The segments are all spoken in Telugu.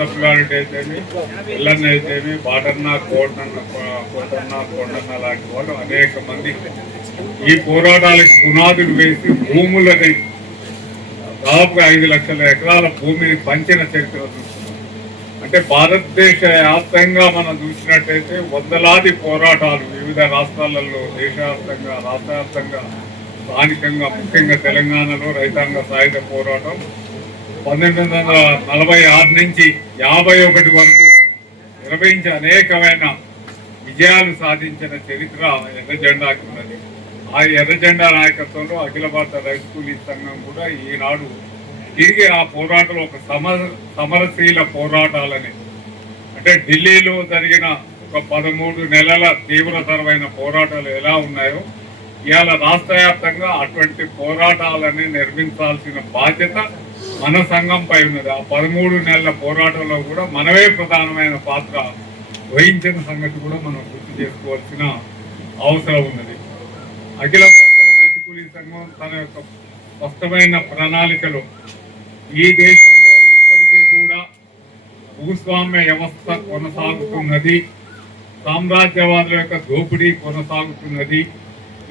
చిన్నపిల్లారెడ్డి అయితేమి, పిల్లన్న అయితేమి, బాటన్న, కొండన్న లాంటి వాళ్ళు అనేక మంది ఈ పోరాటాలకు పునాదులు వేసి భూములని దాదాపుగా 5 లక్షల ఎకరాల భూమిని పంచిన చరిత్ర చూస్తున్నాం. అంటే భారతదేశ వ్యాప్తంగా మనం చూసినట్టయితే వందలాది పోరాటాలు వివిధ రాష్ట్రాలలో, దేశవ్యాప్తంగా, రాష్ట్రవ్యాప్తంగా, స్థానికంగా, ముఖ్యంగా తెలంగాణలో రైతాంగ సాయుధ పోరాటం 1946 నుంచి 51 వరకు నిర్వహించి అనేకమైన విజయాలు సాధించిన చరిత్ర ఎర్ర జెండాకి ఉన్నది. ఆ ఎర్ర జెండా నాయకత్వంలో అఖిల భారత రైతు కూలీ సంఘం కూడా ఈనాడు తిరిగి ఆ పోరాటంలో ఒక సమరశీల పోరాటాలని, అంటే ఢిల్లీలో జరిగిన ఒక 13 నెలల తీవ్రతరమైన పోరాటాలు ఎలా ఉన్నాయో ఇవాళ రాష్ట్ర వ్యాప్తంగా అటువంటి పోరాటాలని నిర్మించాల్సిన బాధ్యత మన సంఘంపై ఉన్నది. ఆ 13 నెలల పోరాటంలో కూడా మనమే ప్రధానమైన పాత్ర వహించిన సంగతి కూడా మనం గుర్తు చేసుకోవాల్సిన అవసరం ఉన్నది. అఖిల భారత రైతు కూలీ సంఘం తన యొక్క స్పష్టమైన ప్రణాళికలో ఈ దేశంలో ఇప్పటికీ కూడా భూస్వామ్య వ్యవస్థ కొనసాగుతున్నది, సామ్రాజ్యవాదుల యొక్క దోపిడీ కొనసాగుతున్నది.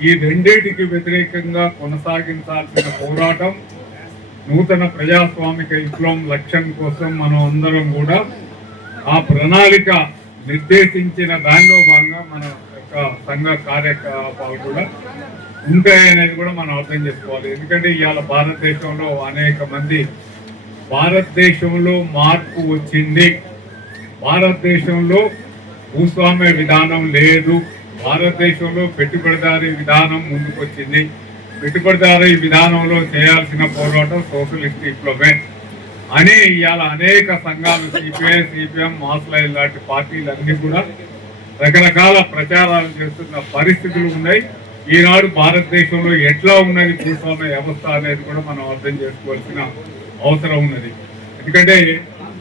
ఈ రెండింటికి వ్యతిరేకంగా కొనసాగించాల్సిన పోరాటం నూతన ప్రజాస్వామిక విప్లవం లక్ష్యం కోసం మనం అందరం కూడా ఆ ప్రణాళిక నిర్దేశించిన దానిలో భాగంగా మన యొక్క సంఘ కార్యకలాపాలు కూడా ఉంటాయనేది కూడా మనం అర్థం చేసుకోవాలి. ఎందుకంటే ఇవాళ భారతదేశంలో అనేక మంది భారతదేశంలో మార్పు వచ్చింది, భారతదేశంలో భూస్వామ్య విధానం లేదు, భారతదేశంలో పెట్టుబడిదారీ విధానం ముందుకొచ్చింది, పెట్టుబడిదారీ విధానంలో చేయాల్సిన పోరాటం సోషలిస్ట్ విప్లవమే అని ఇవాళ అనేక సంఘాలు, సిపిఐ, సిపిఎం, మాస్లై లాంటి పార్టీలన్నీ కూడా రకరకాల ప్రచారాలు చేస్తున్న పరిస్థితులు ఉన్నాయి. ఈనాడు భారతదేశంలో ఎట్లా ఉన్నది భూస్వామ్య వ్యవస్థ అనేది కూడా మనం అర్థం చేసుకోవాల్సిన అవసరం ఉన్నది. ఎందుకంటే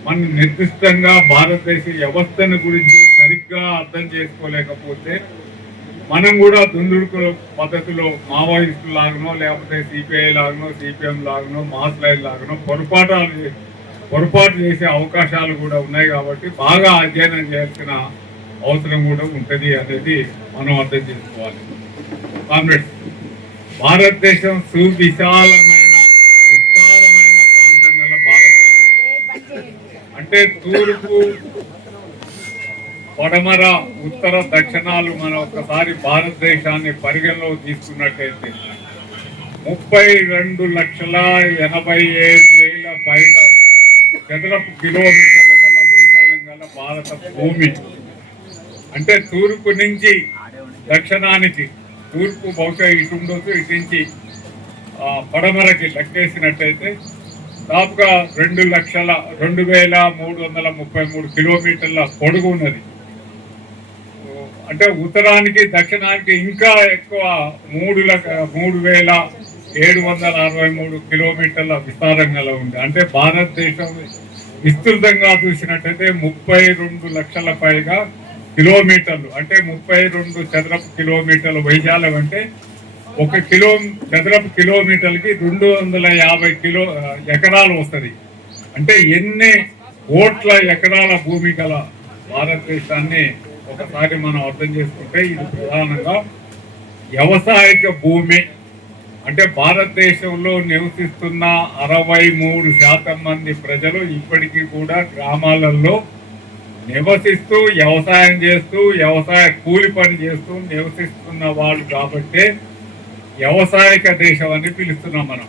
మనం నిర్దిష్టంగా భారతదేశ వ్యవస్థను గురించి సరిగ్గా అర్థం చేసుకోలేకపోతే మనం కూడా దుందుడుకుల పద్ధతిలో మావోయిస్టుల లాగానో, లేకపోతే సిపిఐ లాగానో, సిపిఎం లాగానో, మాస్లై లాగానో పొరపాటు చేసే అవకాశాలు కూడా ఉన్నాయి. కాబట్టి బాగా అధ్యయనం చేయాల్సిన అవసరం కూడా ఉంటుంది అనేది మనం అర్థం చేసుకోవాలి. కామ్రేడ్స్, భారతదేశం విస్తారమైన ప్రాంతం గల భారతదేశం. అంటే తూర్పు, పడమర, ఉత్తర, దక్షిణాలు మనం ఒక్కసారి భారతదేశాన్ని పరిగణలో తీసుకున్నట్టయితే 32,87,000 పైగా చదరపు కిలోమీటర్ల గల వైశాల్యం గల భారత భూమి. అంటే తూర్పు నుంచి దక్షిణానికి, తూర్పు బహుశా ఇటు ఉండొచ్చు, ఇటు నుంచి పడమరకి లెక్కేసినట్టయితే దాదాపుగా 2,02,333 కిలోమీటర్ల పొడుగు ఉన్నది. అంటే ఉత్తరానికి, దక్షిణానికి ఇంకా ఎక్కువ 3,0763 కిలోమీటర్ల విస్తారంగా ఉంది. అంటే భారతదేశం విస్తృతంగా చూసినట్టయితే 32 లక్షల పైగా కిలోమీటర్లు, అంటే 32 చదరపు కిలోమీటర్ల వైశాల్యం. అంటే 1 చదరపు కిలోమీటర్కి 250 ఎకరాలు వస్తుంది. అంటే ఎన్ని కోట్ల ఎకరాల భూమి గల భారతదేశాన్ని ఒకసారి మనం అర్థం చేసుకుంటే ఇది ప్రధానంగా వ్యవసాయక భూమి. అంటే భారతదేశంలో నివసిస్తున్న 63% మంది ప్రజలు ఇప్పటికీ కూడా గ్రామాలలో నివసిస్తూ, వ్యవసాయం చేస్తూ, వ్యవసాయ కూలి పని చేస్తూ నివసిస్తున్న వాళ్ళు. కాబట్టి వ్యవసాయక దేశం అని పిలుస్తున్నాం మనం.